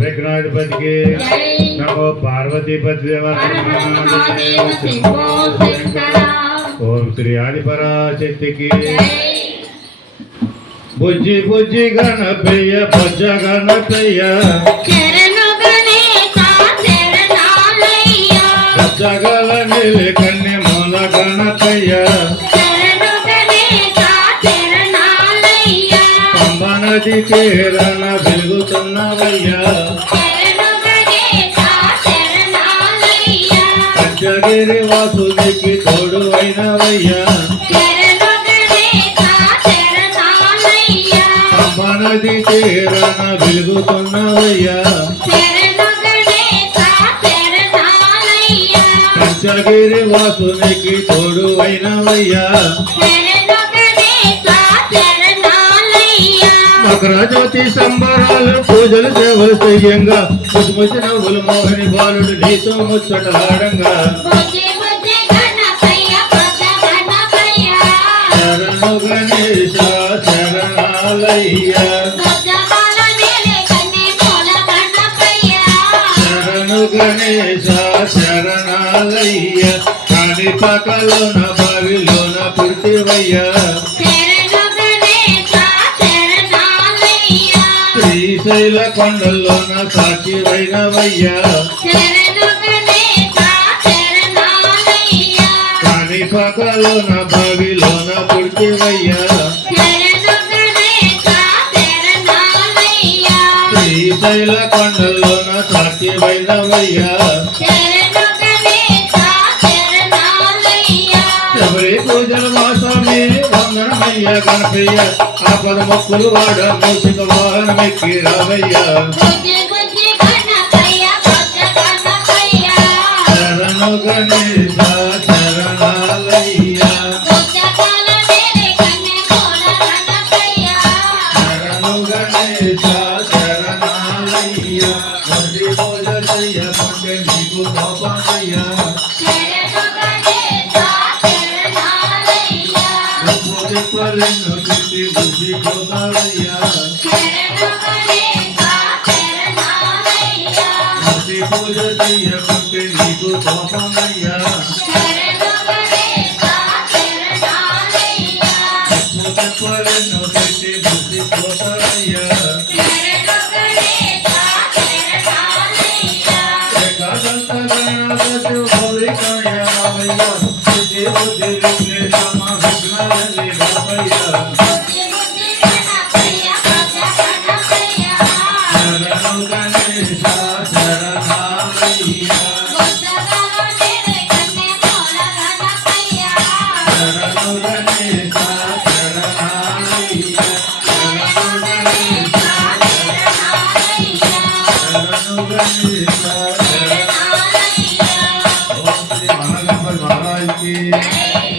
విఘ్నాధిపతికి నమో పార్వతీపతి ఓం శ్రీ ఆదిపరాశక్తికి బుజ్జి బుజ్జి గణపయ్య బొజ్జ గణపయ్య జగల నీలి కన్య మూల గణపయ్య పంబనది కేరళ వెలుగుతున్నవయ్యా పంచగిరి వాసునికి తోడు అయినవయ్యా పంబనది కేరళ వెలుగుతున్నవయ్యా పంచగిరి వాసునికి తోడు అయినవయ్యా మకరజ్యోతి సంబరాలు పూజలు సేవలు చెయ్యంగా ముచ్చి నవ్వులు మోహని బాలుడు నీతో ముచ్చటలాడంగా శరణు గణేశ శరణాలయ్య శరణు గణేశ శరణాలయ్య కాని పకలోన బావిలోన పుట్టివయ్యా శ్రీశైల కొండల్లోన సాక్షివైనవయ్యా కాని పకలోన బావిలోన పుట్టివయ్యా శ్రీశైల కొండల్లోన సాక్షివైనవయ్యా శబరి పూజల మాసమే వందనమయ్య గణపయ్య ఆపద మొక్కులు వాడ మూసిక వాహనమెక్కి రావయ్యా శరణు గణేశ శరణాలయ్య శరణు గణేశ శరణాలయ్య వండి పూజ చెయ్యకుంటే నీకు కోపమయ్యా పల్లెను పెట్టి బుద్ధి కోతావయ్యా మతి పూజ చెయ్యకుంటే నీకు కోపమయ్యా పల్లెను పెట్టి బుద్ధి కోతావయ్యా ఏకాదంత గణపతి భోలికాయమయ్యా బుద్ధి బుద్ధి విఘ్నేశమ విఘ్నాలని రామయ్యా శరణు గణేశ శరణాలయ్య శరణు గణేశ శరణాలయ్య శరణు గణేశ శరణాలయ్య ఓం శ్రీ మహాగణపతి మహారాజ్ కి